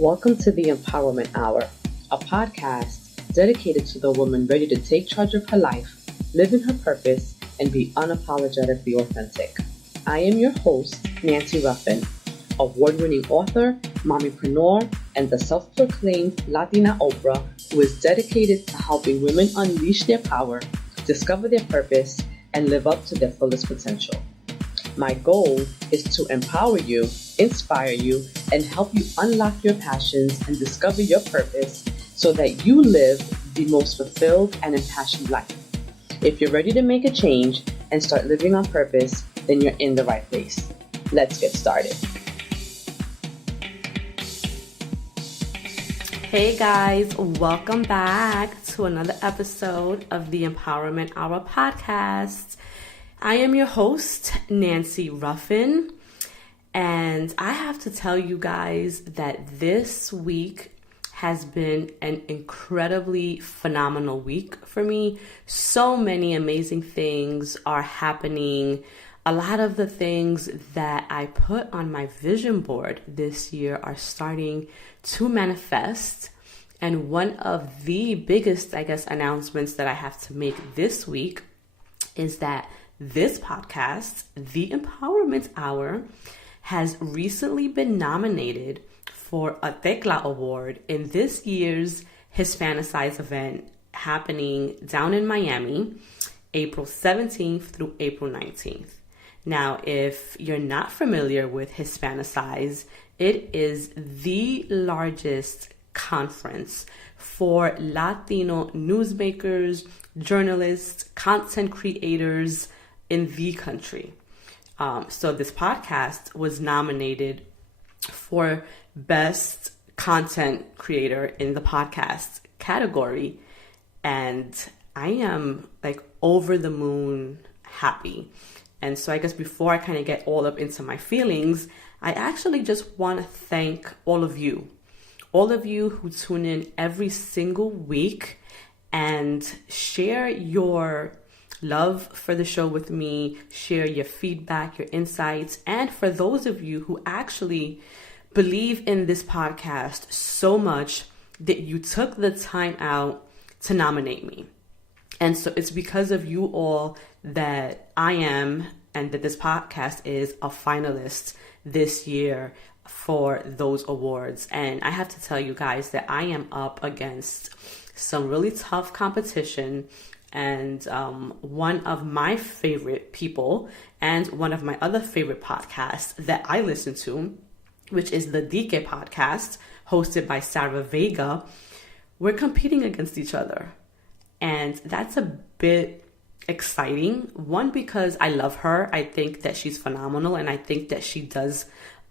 Welcome to the Empowerment Hour, a podcast dedicated to the woman ready to take charge of her life, live in her purpose, and be unapologetically authentic. I am your host, Nancy Ruffin, award-winning author, mommypreneur, and the self-proclaimed Latina Oprah who is dedicated to helping women unleash their power, discover their purpose, and live up to their fullest potential. My goal is to empower you, inspire you, and help you unlock your passions and discover your purpose so that you live the most fulfilled and impassioned life. If you're ready to make a change and start living on purpose, then you're in the right place. Let's get started. Hey guys, welcome back to another episode of the Empowerment Hour podcast. I am your host, Nancy Ruffin, and I have to tell you guys that this week has been an incredibly phenomenal week for me. So many amazing things are happening. A lot of the things that I put on my vision board this year are starting to manifest. And one of the biggest, announcements that I have to make this week is that this podcast, The Empowerment Hour, has recently been nominated for a Tecla Award in this year's Hispanicize event happening down in Miami, April 17th through April 19th. Now, if you're not familiar with Hispanicize, it is the largest conference for Latino newsmakers, journalists, content creators in the country. So this podcast was nominated for Best Content Creator in the podcast category. And I am over the moon happy. And so I guess before I kind of get all up into my feelings, I actually just want to thank all of you who tune in every single week and share your love for the show with me, share your feedback, your insights, and for those of you who actually believe in this podcast so much that you took the time out to nominate me. And so it's because of you all that I am and that this podcast is a finalist this year for those awards. And I have to tell you guys that I am up against some really tough competition. And one of my favorite people and one of my other favorite podcasts that I listen to, which is the Donde podcast, hosted by Sarah Vega, we're competing against each other. And that's a bit exciting. One, because I love her. I think that she's phenomenal. And I think that she does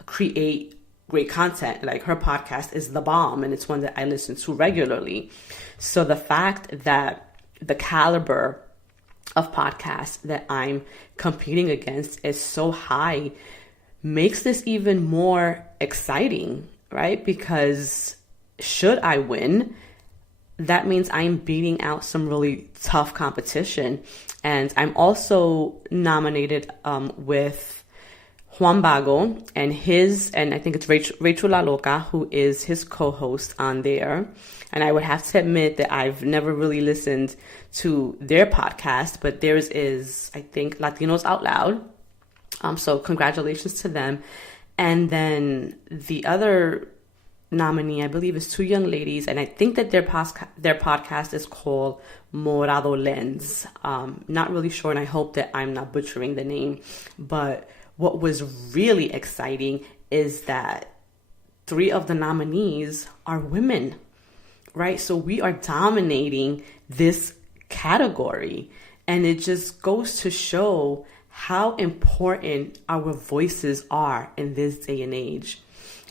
create great content. Like, her podcast is the bomb. And it's one that I listen to regularly. So the fact that the caliber of podcasts that I'm competing against is so high makes this even more exciting, right? Because should I win, that means I'm beating out some really tough competition. And I'm also nominated with Juan Bago and I think it's Rachel La Loca, who is his co-host on there. And I would have to admit that I've never really listened to their podcast, but theirs is, I think, Latinos Out Loud. So congratulations to them. And then the other nominee, I believe, is two young ladies, and I think that their podcast is called Morado Lens. Not really sure, and I hope that I'm not butchering the name. But what was really exciting is that 3 of the nominees are women, right? So we are dominating this category, and it just goes to show how important our voices are in this day and age.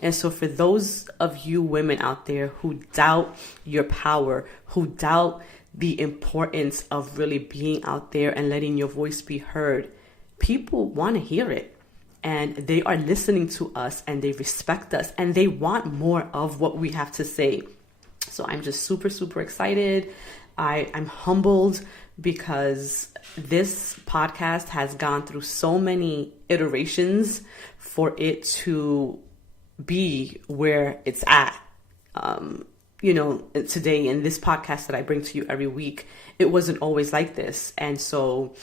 And so for those of you women out there who doubt your power, who doubt the importance of really being out there and letting your voice be heard, people want to hear it. And they are listening to us, and they respect us, and they want more of what we have to say. So I'm just super, super excited. I'm humbled because this podcast has gone through so many iterations for it to be where it's at today in this podcast that I bring to you every week, it wasn't always like this. And so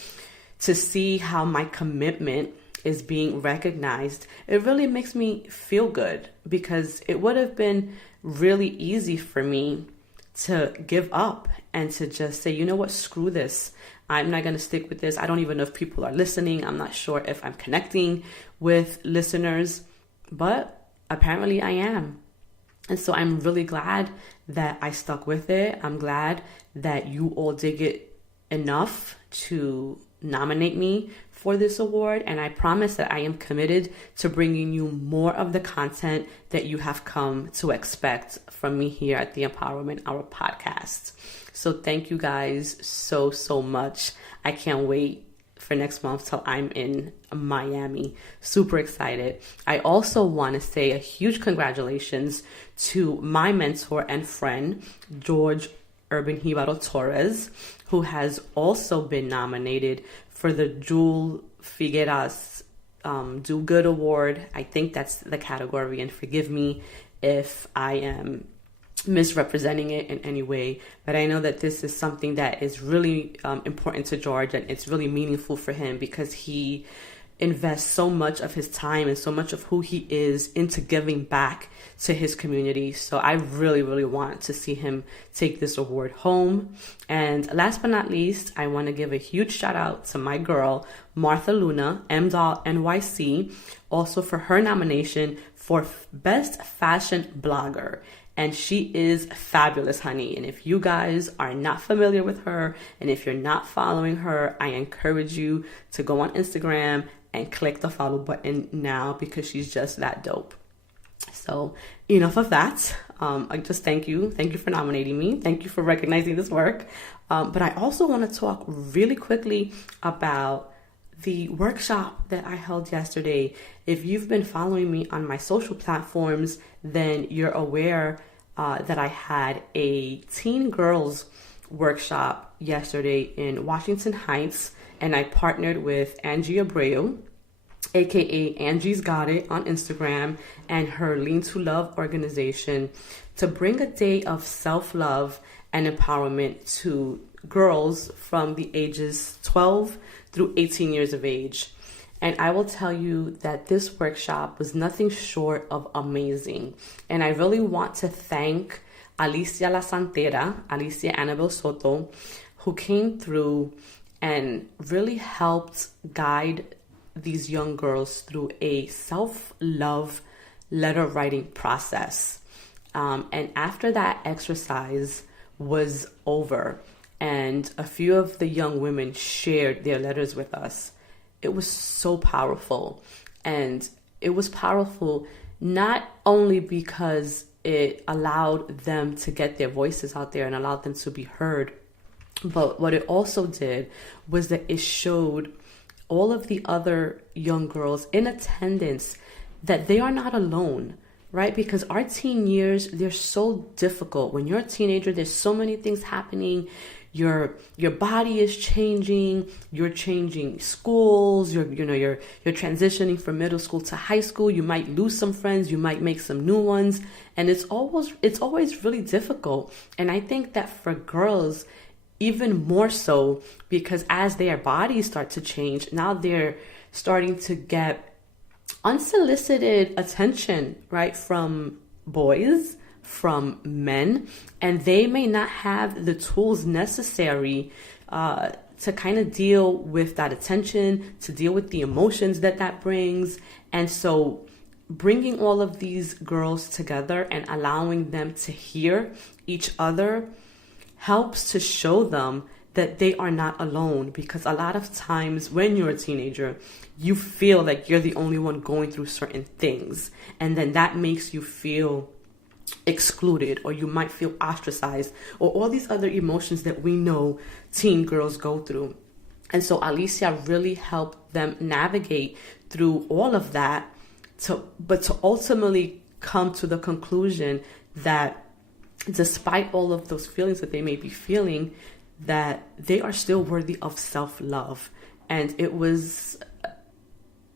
to see how my commitment is being recognized, it really makes me feel good, because it would have been really easy for me to give up and to just say, you know what, screw this. I'm not going to stick with this. I don't even know if people are listening. I'm not sure if I'm connecting with listeners, but apparently I am. And so I'm really glad that I stuck with it. I'm glad that you all dig it enough to nominate me for this award. And I promise that I am committed to bringing you more of the content that you have come to expect from me here at the Empowerment Hour podcast. So thank you guys so, so much. I can't wait for next month till I'm in Miami. Super excited. I also want to say a huge congratulations to my mentor and friend, George Urban Hibaro Torres, who has also been nominated for the Jewel Figueras Do Good Award. I think that's the category, and forgive me if I am misrepresenting it in any way, but I know that this is something that is really important to George, and it's really meaningful for him because he invests so much of his time and so much of who he is into giving back to his community. So I really, really want to see him take this award home. And last but not least, I want to give a huge shout out to my girl, Martha Luna, M-Doll NYC, also for her nomination for Best Fashion Blogger. And she is fabulous, honey. And if you guys are not familiar with her, and if you're not following her, I encourage you to go on Instagram and click the follow button now, because she's just that dope. So enough of that. I just thank you. Thank you for nominating me. Thank you for recognizing this work. But I also want to talk really quickly about the workshop that I held yesterday. If you've been following me on my social platforms, then you're aware that I had a teen girls workshop yesterday in Washington Heights, and I partnered with Angie Abreu, aka Angie's Got It on Instagram, and her Lean to Love organization to bring a day of self-love and empowerment to girls from the ages 12 through 18 years of age. And I will tell you that this workshop was nothing short of amazing. And I really want to thank Alicia La Santera, Alicia Annabel Soto, who came through and really helped guide these young girls through a self-love letter writing process. And after that exercise was over, and a few of the young women shared their letters with us, it was so powerful. And it was powerful not only because it allowed them to get their voices out there and allowed them to be heard, but what it also did was that it showed all of the other young girls in attendance that they are not alone, right? Because our teen years, they're so difficult. When you're a teenager, there's so many things happening. Your body is changing. You're changing schools. You're transitioning from middle school to high school. You might lose some friends. You might make some new ones, and it's always really difficult. And I think that for girls, even more so, because as their bodies start to change, now they're starting to get unsolicited attention, right, from boys, from men, and they may not have the tools necessary to kind of deal with that attention, to deal with the emotions that brings. And so bringing all of these girls together and allowing them to hear each other helps to show them that they are not alone, because a lot of times when you're a teenager, you feel like you're the only one going through certain things, and then that makes you feel excluded, or you might feel ostracized, or all these other emotions that we know teen girls go through. And so Alicia really helped them navigate through all of that to ultimately come to the conclusion that despite all of those feelings that they may be feeling, that they are still worthy of self-love. And it was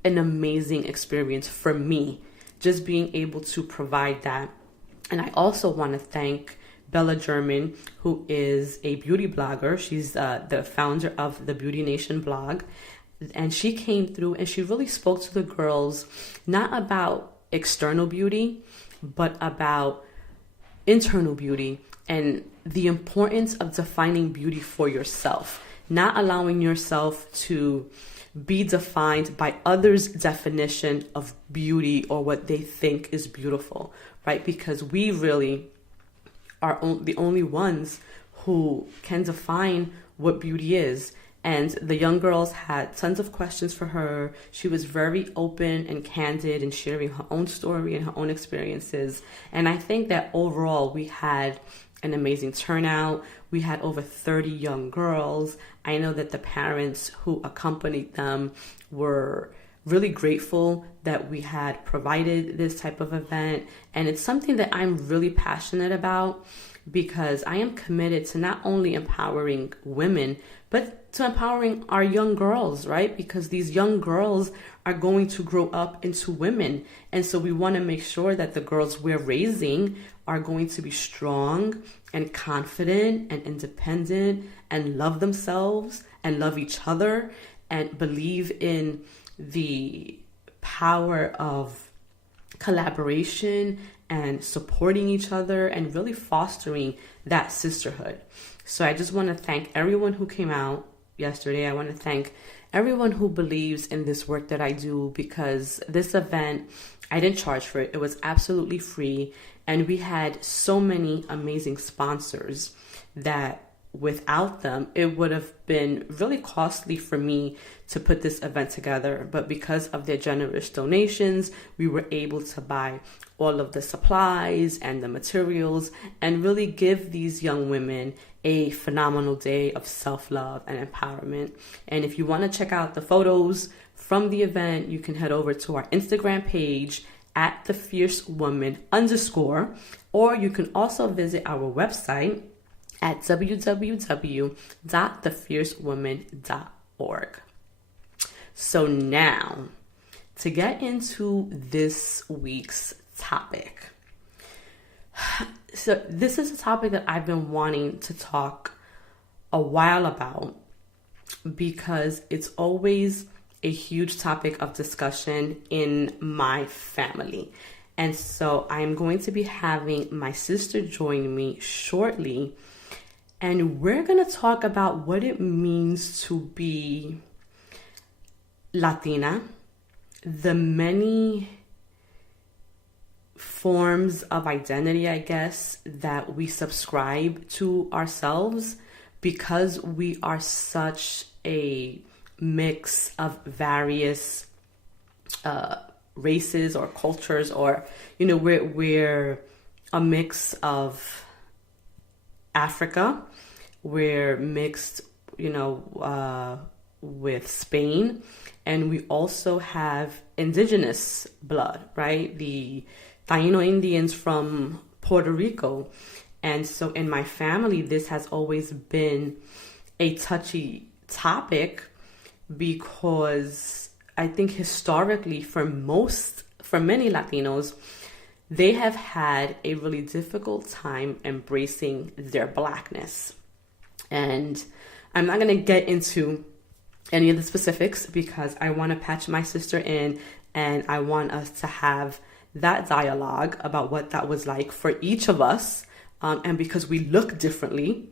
an amazing experience for me, just being able to provide that And I also want to thank Bella German, who is a beauty blogger. She's the founder of the Beauty Nation blog. And she came through and she really spoke to the girls, not about external beauty, but about internal beauty and the importance of defining beauty for yourself, not allowing yourself to be defined by others' definition of beauty or what they think is beautiful, right? Because we really are the only ones who can define what beauty is. And the young girls had tons of questions for her. She was very open and candid in sharing her own story and her own experiences. And I think that overall we had an amazing turnout. We had over 30 young girls. I know that the parents who accompanied them were really grateful that we had provided this type of event. And it's something that I'm really passionate about because I am committed to not only empowering women, but to empowering our young girls, right? Because these young girls are going to grow up into women. And so we want to make sure that the girls we're raising are going to be strong and confident and independent and love themselves and love each other and believe in the power of collaboration and supporting each other and really fostering that sisterhood. So I just want to thank everyone who came out yesterday. I want to thank everyone who believes in this work that I do, because this event, I didn't charge for it. It was absolutely free. And we had so many amazing sponsors that without them, it would have been really costly for me to put this event together. But because of their generous donations, we were able to buy all of the supplies and the materials and really give these young women a phenomenal day of self-love and empowerment. And if you want to check out the photos from the event, you can head over to our Instagram page at @thefiercewoman_, or you can also visit our website at www.thefiercewoman.org. So now, to get into this week's topic. So this is a topic that I've been wanting to talk a while about because it's always a huge topic of discussion in my family. And so I'm going to be having my sister join me shortly, and we're going to talk about what it means to be Latina, the many forms of identity, I guess, that we subscribe to ourselves because we are such a mix of various races or cultures, or, you know, we're a mix of Africa, we're mixed, you know, with Spain, and we also have indigenous blood, right? The Taino Indians from Puerto Rico. And so in my family, this has always been a touchy topic because I think historically for many Latinos, they have had a really difficult time embracing their blackness. And I'm not going to get into any of the specifics because I want to patch my sister in, and I want us to have that dialogue about what that was like for each of us. And because we look differently,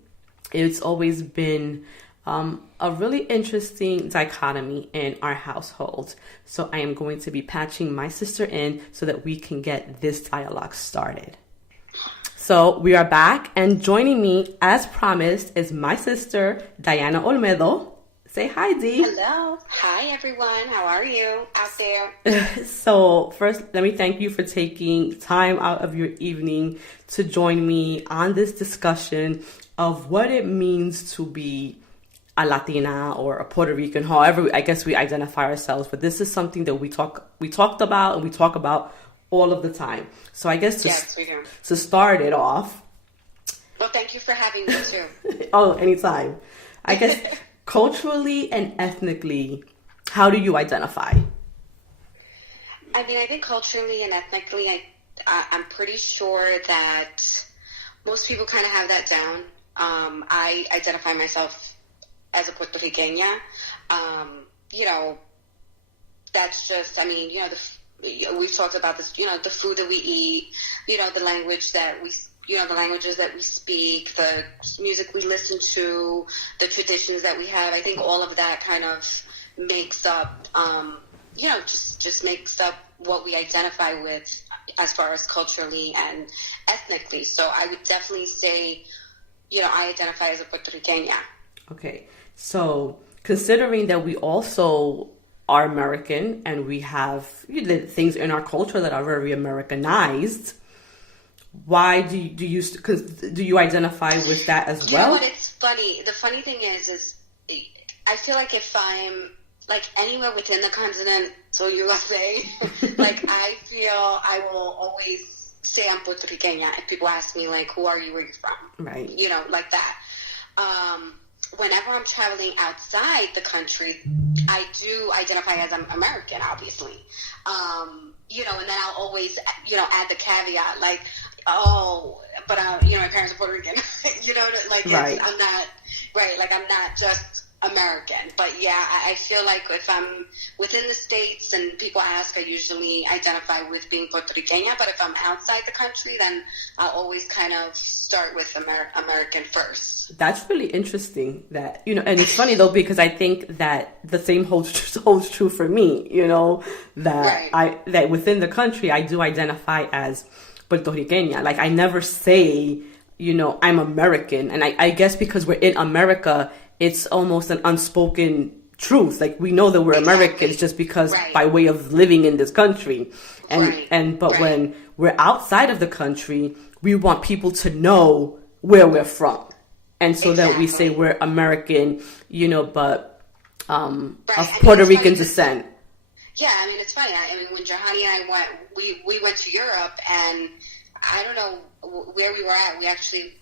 it's always been a really interesting dichotomy in our household. So I am going to be patching my sister in so that we can get this dialogue started. So we are back, and joining me, as promised, is my sister, Diana Olmedo. Say hi, Dee. Hello. Hi, everyone. How are you out there? So first, let me thank you for taking time out of your evening to join me on this discussion of what it means to be a Latina or a Puerto Rican, however I guess we identify ourselves. But this is something that we talked about and we talk about all of the time. So I guess yes, we do. To start it off. Well, thank you for having me too. Oh, anytime. I guess culturally and ethnically, how do you identify? I mean, I think culturally and ethnically, I'm pretty sure that most people kind of have that down. I identify myself as a Puerto Riqueña. You know, that's just, I mean, you know, we've talked about this, you know, the food that we eat, you know, the languages that we speak, the music we listen to, the traditions that we have. I think all of that kind of makes up, you know, just makes up what we identify with as far as culturally and ethnically. So I would definitely say, you know, I identify as a Puerto Riqueña. Okay. So considering that we also are American and we have things in our culture that are very Americanized, why do you identify with that as well? You know what? It's funny. The funny thing is I feel like if I'm like anywhere within the continent, so USA, like I feel I will always say I'm Puerto Riqueña if people ask me like, who are you, where are you from? Right. You know, like that. Whenever I'm traveling outside the country, I do identify as I'm American, obviously. You know, and then I'll always, you know, add the caveat like, oh, but you know, my parents are Puerto Rican. You know, like right. I'm not right. Like I'm not just American. But yeah, I feel like if I'm within the States and people ask, I usually identify with being Puerto Riqueña. But if I'm outside the country, then I'll always kind of start with American first. That's really interesting that, you know, and it's funny though, because I think that the same holds true for me, you know, that right. that within the country, I do identify as Puerto Riqueña. Like I never say, you know, I'm American. And I guess because we're in America, it's almost an unspoken truth. Like we know that we're exactly. Americans just because right. by way of living in this country. But right. when we're outside of the country, we want people to know where we're from. And so exactly. that we say we're American, you know, but right. of Puerto Rican descent. Yeah, I mean, it's funny. I mean, when Johanny and I went, we went to Europe, and I don't know where we were at. We actually,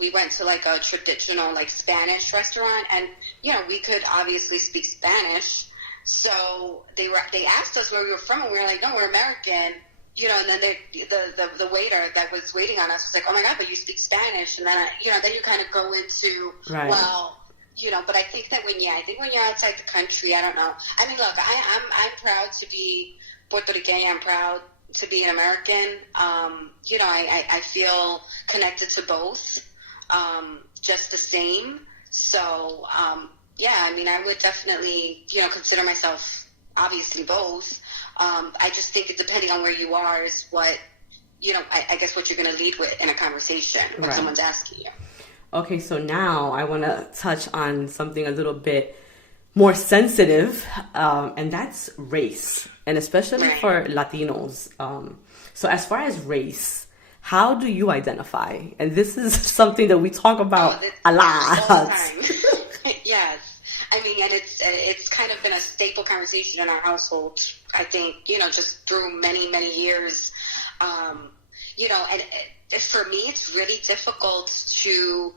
we went to like a traditional like Spanish restaurant, and you know, we could obviously speak Spanish. So they asked us where we were from, and we were like, no, we're American. You know, and then the waiter that was waiting on us was like, oh my God, but you speak Spanish, and then you know, then you kind of go into right. well. You know, but I think that when you're outside the country, I don't know. I mean, look, I'm proud to be Puerto Rican. I'm proud to be an American. You know, I feel connected to both, just the same. So, yeah, I mean, I would definitely, you know, consider myself obviously both. I just think that depending on where you are is what, you know, I guess what you're going to lead with in a conversation when right. someone's asking you. Okay, so now I want to touch on something a little bit more sensitive, and that's race, and especially right. for Latinos. So as far as race, how do you identify? And this is something that we talk about a lot. All the time. Yes. I mean, and it's kind of been a staple conversation in our household, I think, you know, just through many, many years. You know, and for me, it's really difficult to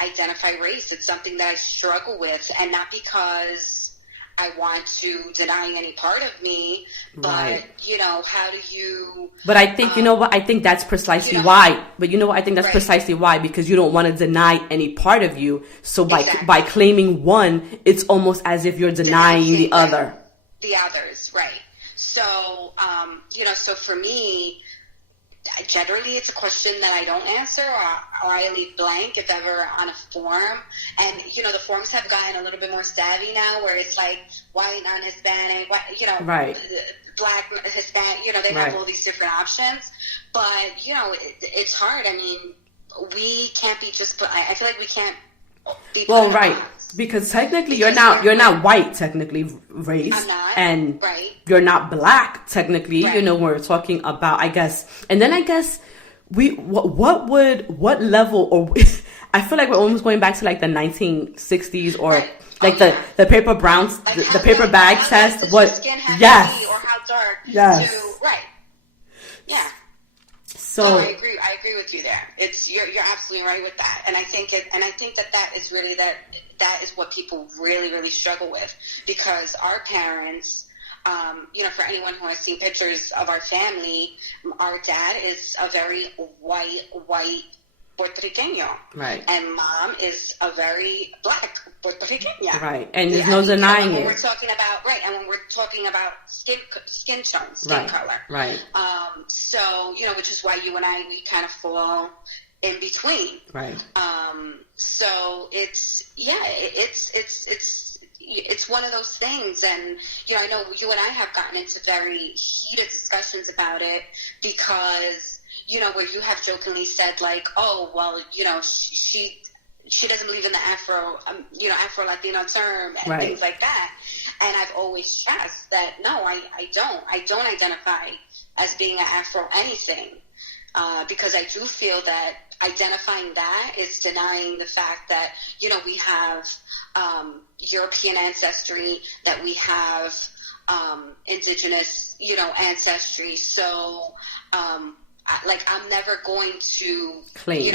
identify race. It's something that I struggle with, and not because I want to deny any part of me, right. but, you know, how do you... But I think, you know what, I think that's precisely you know, why. But you know what, I think that's right. precisely why, because you don't want to deny any part of you. So exactly. by claiming one, it's almost as if you're denying the other. The others, right. So, you know, so for me... Generally, it's a question that I don't answer, or I leave blank if ever on a form. And you know, the forms have gotten a little bit more savvy now, where it's like white, non-Hispanic, you know, right. black, Hispanic. You know, they right. have all these different options. But you know, it's hard. I mean, we can't be just. I feel like we can't be. Well, right. Because technically you're not white, technically, race. I'm not. And right. you're not black, technically, right. you know, we're talking about, I guess. And then I guess what level, or I feel like we're almost going back to like the 1960s or right. like the paper browns, like the paper bag test. Does What? your skin have Yes. to be, or how dark? Yes. Right. Yeah. So no, I agree with you there. You're absolutely right with that, and I think that is really that is what people really, really struggle with, because our parents, For anyone who has seen pictures of our family, our dad is a very white Puerto Rican, right, and mom is a very black Puerto Rican, right, and there's no denying it. We're talking about and when we're talking about skin tone, skin color, right. So which is why you and I, we kind of fall in between, right. So it's one of those things, and I know you and I have gotten into very heated discussions about it because. Where you have jokingly said like, oh, well, she doesn't believe in the Afro-Latino term and right. things like that. And I've always stressed that, no, I don't. I don't identify as being an Afro anything because I do feel that identifying that is denying the fact that, we have European ancestry, that we have indigenous, ancestry. So, I'm never going to claim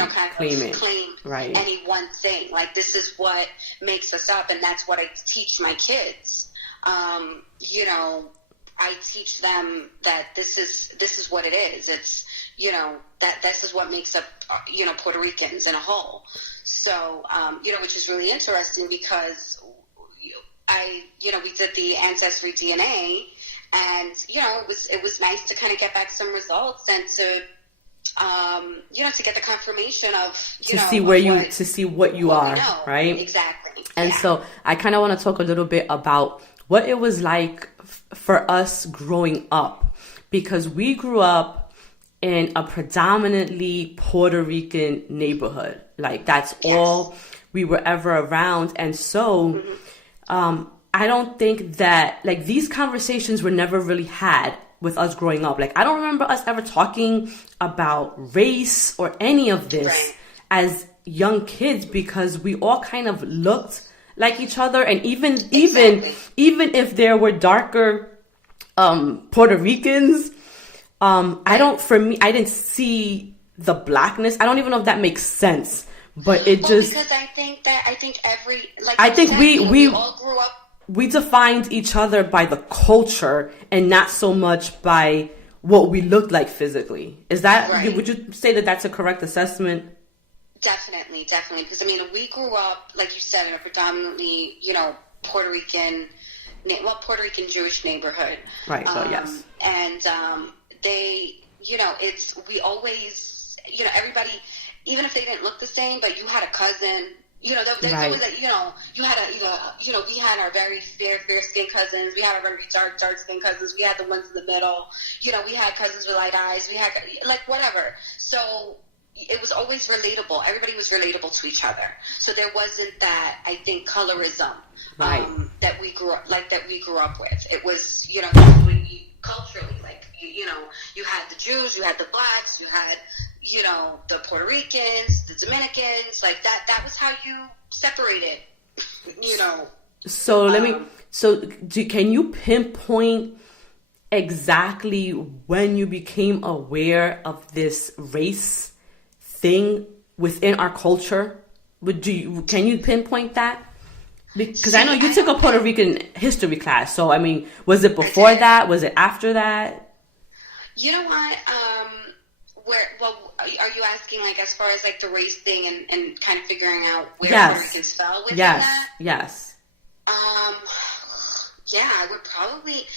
right. any one thing. Like, this is what makes us up, and that's what I teach my kids. I teach them that this is what it is. It's that this is what makes up Puerto Ricans in a whole. So which is really interesting because we did the ancestry DNA. And it was nice to kind of get back some results and to to get the confirmation of to see what you are, right? Exactly. And so I kind of want to talk a little bit about what it was like for us growing up, because we grew up in a predominantly Puerto Rican neighborhood. Like, that's all we were ever around, and so. I don't think that, like, these conversations were never really had with us growing up. Like, I don't remember us ever talking about race or any of this as young kids because we all kind of looked like each other. And even if there were darker Puerto Ricans, I didn't see the blackness. I don't even know if that makes sense, but because I think we all grew up. We defined each other by the culture and not so much by what we looked like physically. Is that, would you say that that's a correct assessment? Definitely. Because, we grew up, like you said, in a predominantly, Puerto Rican Jewish neighborhood. Right, so yes. And they, we always, everybody, even if they didn't look the same, but you had a cousin. There's always that, we had our very fair skin cousins. We had our very dark skin cousins. We had the ones in the middle. We had cousins with light eyes. We had, whatever. So it was always relatable. Everybody was relatable to each other. So there wasn't that, I think, colorism that we grew up with. It was, culturally, you had the Jews, you had the blacks, you had, the Puerto Ricans, the Dominicans, like that was how you separated, So can you pinpoint exactly when you became aware of this race thing within our culture? Can you pinpoint that? Because I know you took a Puerto Rican history class, so was it before that? Was it after that? You know what? Are you asking as far as the race thing and kind of figuring out where Puerto Ricans fell within that? Yes. Yeah, I would probably,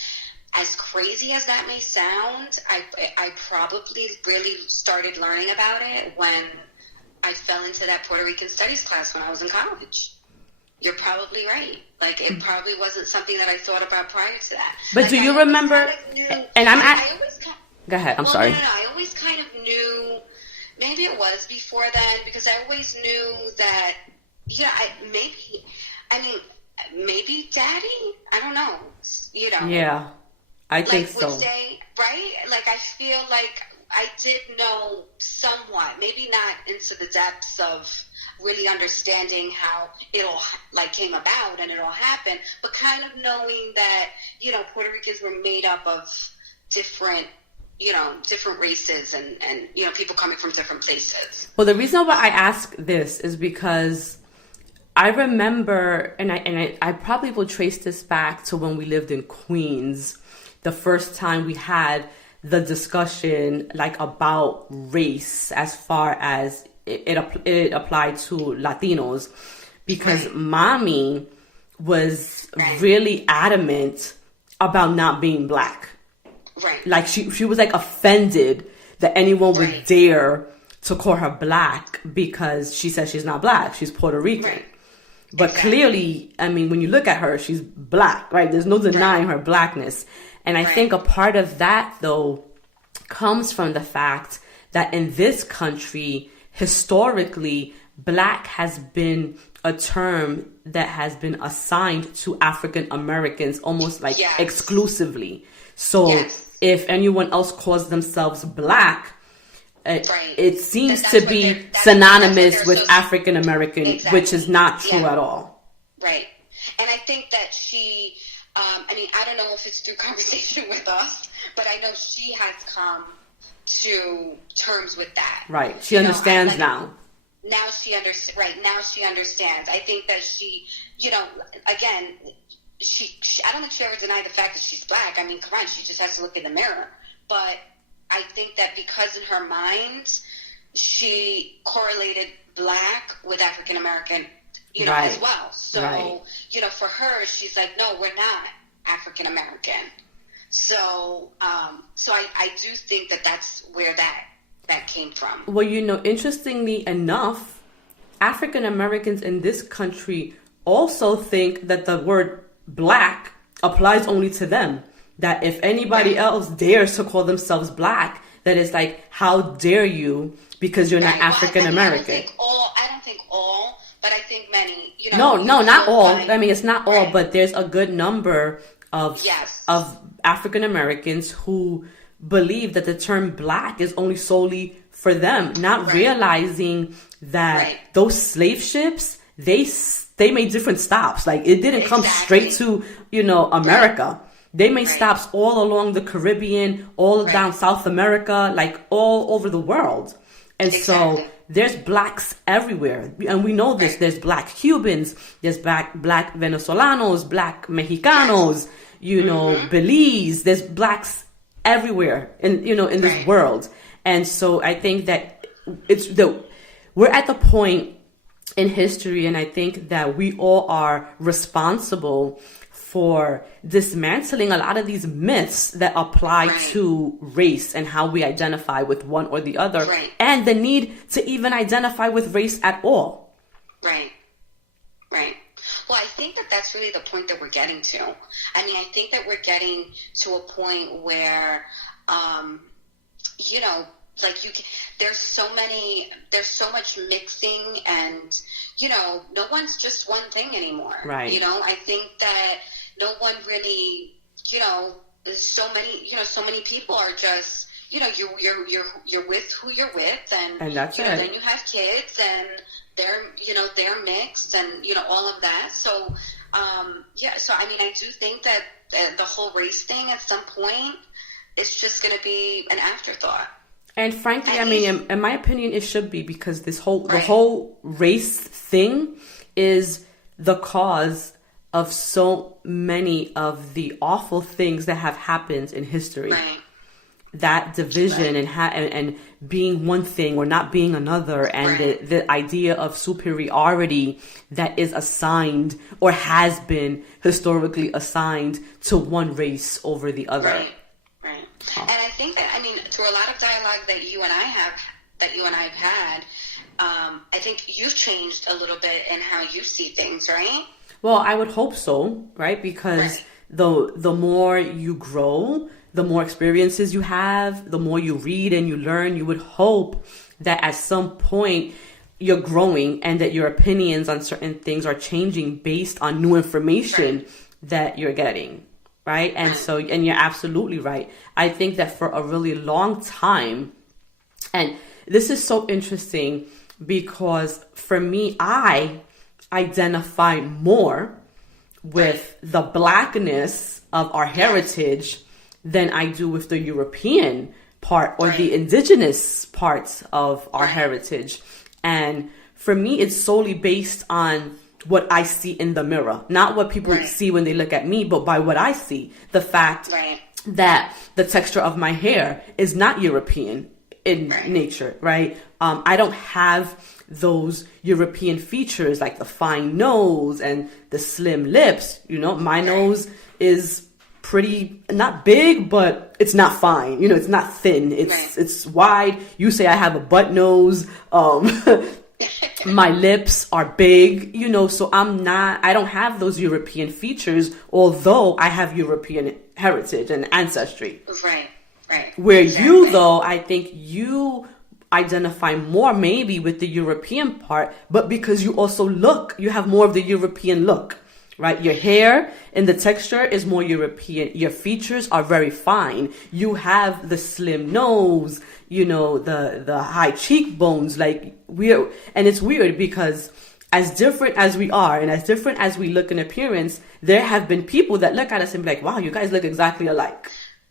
as crazy as that may sound, I probably really started learning about it when I fell into that Puerto Rican studies class when I was in college. You're probably right. It probably wasn't something that I thought about prior to that. But do you remember? Go ahead. I'm sorry. No. I always kind of knew. Maybe it was before then because I always knew that. Maybe Daddy. I don't know. Yeah, I think so. Would say, right? I feel like I did know somewhat. Maybe not into the depths of really understanding how it all came about and it all happened, but kind of knowing that Puerto Ricans were made up of different races and people coming from different places. Well, the reason why I ask this is because I remember, and I probably will trace this back to when we lived in Queens, the first time we had the discussion like about race as far as it applied to Latinos, because mommy was really adamant about not being black. Right. Like she was like offended that anyone would dare to call her black because she says she's not black. She's Puerto Rican. Right. But clearly, I mean, when you look at her, she's black, right? There's no denying her blackness. And I think a part of that, though, comes from the fact that in this country, historically, black has been a term that has been assigned to African Americans almost like exclusively. So if anyone else calls themselves black, it seems to be synonymous with African American, which is not true at all. Right. And I think that she, I mean, I don't know if it's through conversation with us, but I know she has come to terms with that. Right. She understands now. Now she understands. Right. Now she understands. I think that she, you know, again, she I don't think she ever denied the fact that she's black. I mean, come on, she just has to look in the mirror. But I think that because in her mind, she correlated black with African American, you know, as well. So, you know, for her, she's like, no, we're not African American. So, so I do think that that's where that came from. Well, you know, interestingly enough, African Americans in this country also think that the word black applies only to them. That if anybody else dares to call themselves black, that is like, how dare you, because you're not African American. I don't think all, but I think many. You know, no, not all. I mean, it's not all, but there's a good number of African Americans who believe that the term black is only solely for them, not realizing that those slave ships, they made different stops. Like, it didn't come straight to, you know, America. They made stops all along the Caribbean, all down South America, like all over the world. And so there's blacks everywhere. And we know this. There's black Cubans, there's black Venezolanos, black Mexicanos, you know, Belize. There's blacks everywhere in, you know, in this world. And so I think that we're at the point in history, and I think that we all are responsible for dismantling a lot of these myths that apply to race and how we identify with one or the other, and the need to even identify with race at all. Right. Well, I think that that's really the point that we're getting to. I mean, I think that we're getting to a point where, you know, like there's so much mixing, and, you know, no one's just one thing anymore. Right. You know, I think that no one really, you know, so many people are just, you know, you're with who you're with, and that's it. Then you have kids, and they're mixed, and, you know, all of that. So, so I mean, I do think that the whole race thing at some point, it's just going to be an afterthought. And frankly, I mean, in my opinion, it should be, because the whole race thing is the cause of so many of the awful things that have happened in history. That division and being one thing or not being another, and the idea of superiority that is assigned or has been historically assigned to one race over the other. And I think that, I mean, through a lot of dialogue that you and I have had, I think you've changed a little bit in how you see things, right? Well, I would hope so, right? Because the more you grow, the more experiences you have, the more you read and you learn, you would hope that at some point you're growing and that your opinions on certain things are changing based on new information that you're getting. Right. And so, and you're absolutely right. I think that for a really long time, and this is so interesting because for me, I identify more with the blackness of our heritage than I do with the European part or the indigenous parts of our heritage. And for me, it's solely based on what I see in the mirror, not what people see when they look at me, but by what I see. The fact that the texture of my hair is not European in nature, right? I don't have those European features like the fine nose and the slim lips. You know, my nose is pretty, not big, but it's not fine. You know, it's not thin. It's wide. You say I have a butt nose. My lips are big, you know, so I don't have those European features, although I have European heritage and ancestry. Right. Where you, though, I think you identify more maybe with the European part, but because you have more of the European look, right? Your hair and the texture is more European. Your features are very fine. You have the slim nose, you know, the high cheekbones, and it's weird because as different as we are and as different as we look in appearance, there have been people that look at us and be like, wow, you guys look exactly alike.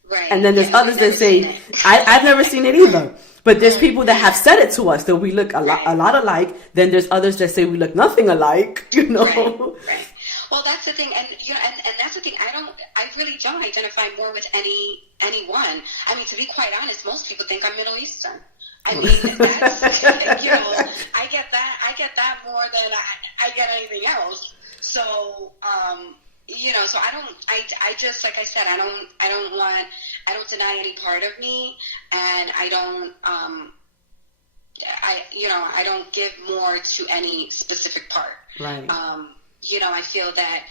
Right. And then there's others that say, I've never seen it either. But there's people that have said it to us that we look a lot alike. Then there's others that say we look nothing alike, you know. Right. Well, that's the thing, and you know, and that's the thing. I really don't identify more with anyone. I mean, to be quite honest, most people think I'm Middle Eastern. I mean, that's, you know, I get that more than I get anything else. So, you know, so I just, like I said, I don't deny any part of me, and I don't give more to any specific part. Right. You know, I feel that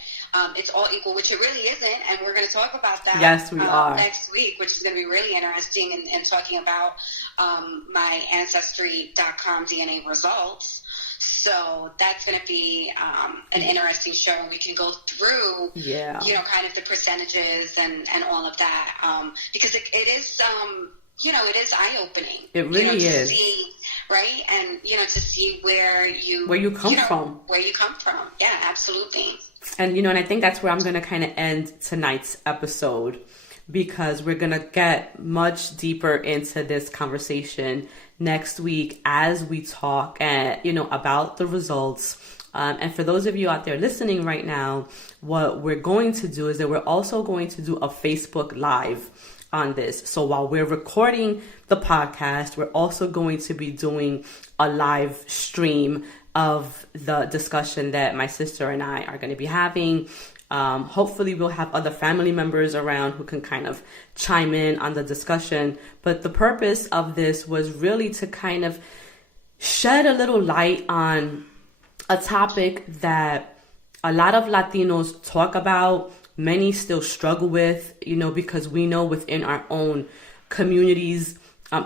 it's all equal, which it really isn't, and we're going to talk about that. Yes, we are. Next week, which is going to be really interesting, and talking about my Ancestry.com DNA results. So that's going to be an interesting show. We can go through, you know, kind of the percentages and all of that, because it is, you know, it is eye-opening. It really is. See, right? And, you know, to see where you come from. Where you come from. Yeah, absolutely. And, you know, and I think that's where I'm going to kind of end tonight's episode, because we're going to get much deeper into this conversation next week as we talk, you know, about the results. And for those of you out there listening right now, what we're going to do is that we're also going to do a Facebook Live on this. So while we're recording the podcast, we're also going to be doing a live stream of the discussion that my sister and I are going to be having. Hopefully we'll have other family members around who can kind of chime in on the discussion. But the purpose of this was really to kind of shed a little light on a topic that a lot of Latinos talk about, many still struggle with, you know, because we know within our own communities,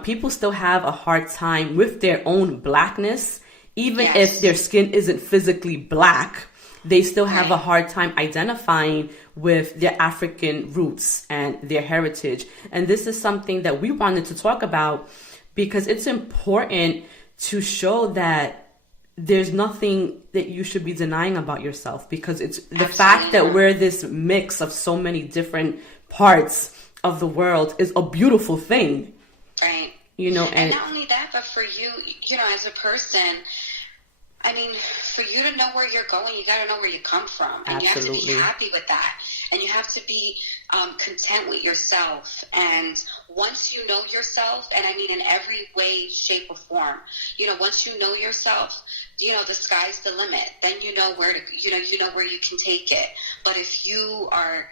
people still have a hard time with their own blackness. Even if their skin isn't physically black, they still have a hard time identifying with their African roots and their heritage. And this is something that we wanted to talk about because it's important to show that there's nothing that you should be denying about yourself, because it's the fact that we're this mix of so many different parts of the world is a beautiful thing. Right. You know, and not only that, but for you, you know, as a person, I mean, for you to know where you're going, you got to know where you come from. And Absolutely. You have to be happy with that. And you have to be content with yourself. And once you know yourself, and I mean in every way, shape, or form, you know, once you know yourself, you know, the sky's the limit. Then you know where to, you know where you can take it. But if you are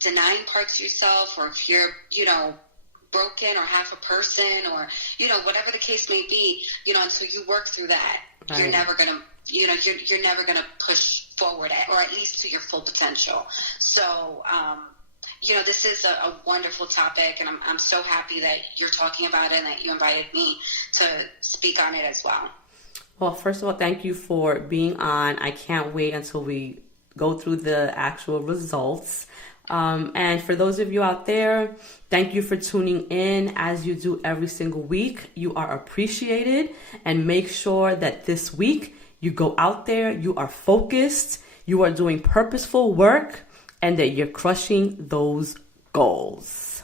denying parts of yourself, or if you're, you know, broken or half a person, or, you know, whatever the case may be, you know, until you work through that, right, you're never going to, you know, you're never going to push forward or at least to your full potential. So, you know, this is a wonderful topic, and I'm so happy that you're talking about it and that you invited me to speak on it as well. Well, first of all, thank you for being on. I can't wait until we go through the actual results. And for those of you out there, thank you for tuning in as you do every single week. You are appreciated, and make sure that this week you go out there, you are focused, you are doing purposeful work, and that you're crushing those goals.